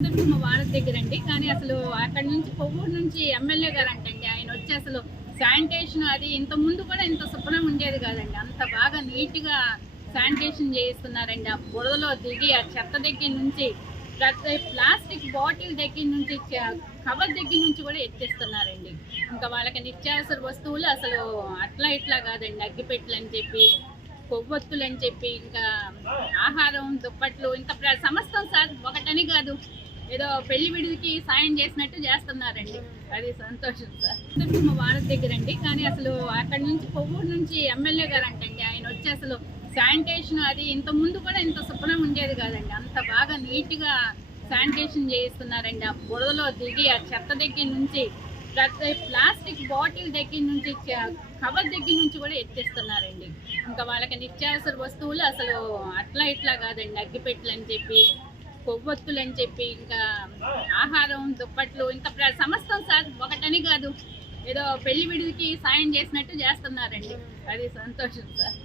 మా వాళ్ళ దగ్గరండి. కానీ అసలు అక్కడి నుంచి కొవ్వూరు నుంచి ఎమ్మెల్యే గారు అంటండి. ఆయన వచ్చి అసలు శానిటేషన్ అది ఇంత ముందు కూడా ఇంత శుభ్రం ఉండేది కాదండి. అంత బాగా నీట్‌గా శానిటేషన్ చేయిస్తున్నారండి. ఆ బురదలో దిగి ఆ చెత్త దగ్గర నుంచి ప్రతి ప్లాస్టిక్ బాటిల్ దగ్గర నుంచి కవర్ దగ్గర నుంచి కూడా ఎత్తేస్తున్నారండి. ఇంకా వాళ్ళకి నిత్యావసర వస్తువులు అసలు అట్లా ఇట్లా కాదండి. అగ్గిపెట్టెలని చెప్పి, కొవ్వొత్తులని చెప్పి, ఇంకా ఆహారం, దుప్పట్లు ఇంకా సమస్తం సార్ ఒకటని కాదు. ఏదో పెళ్లి విడికి సాయం చేసినట్టు చేస్తున్నారండి. అది సంతోషం సార్. మా వాళ్ళ దగ్గరండి. కానీ అసలు అక్కడి నుంచి కొవ్వూరు నుంచి ఎమ్మెల్యే గారు అంటండి. ఆయన వచ్చి అసలు శానిటేషన్ అది ఇంత ముందు కూడా ఇంత శుభ్రం ఉండేది కాదండి. అంత బాగా నీట్‌గా శానిటేషన్ చేయిస్తున్నారండి. ఆ బురదలో దిగి ఆ చెత్త దగ్గర నుంచి ప్రతి ప్లాస్టిక్ బాటిల్ దగ్గర నుంచి కవర్ దగ్గర నుంచి కూడా ఎత్తేస్తున్నారండి. ఇంకా వాళ్ళకి నిత్యావసర వస్తువులు అసలు అట్లా ఇట్లా కాదండి. అగ్గిపెట్టెలని చెప్పి, కొవ్వొత్తులని చెప్పి, ఇంకా ఆహారం, దుప్పట్లు ఇంకా సమస్తం సార్ ఒకటని కాదు. ఏదో పెళ్లి విడికి సాయం చేసినట్టు చేస్తున్నారండి. అది సంతోషం సార్.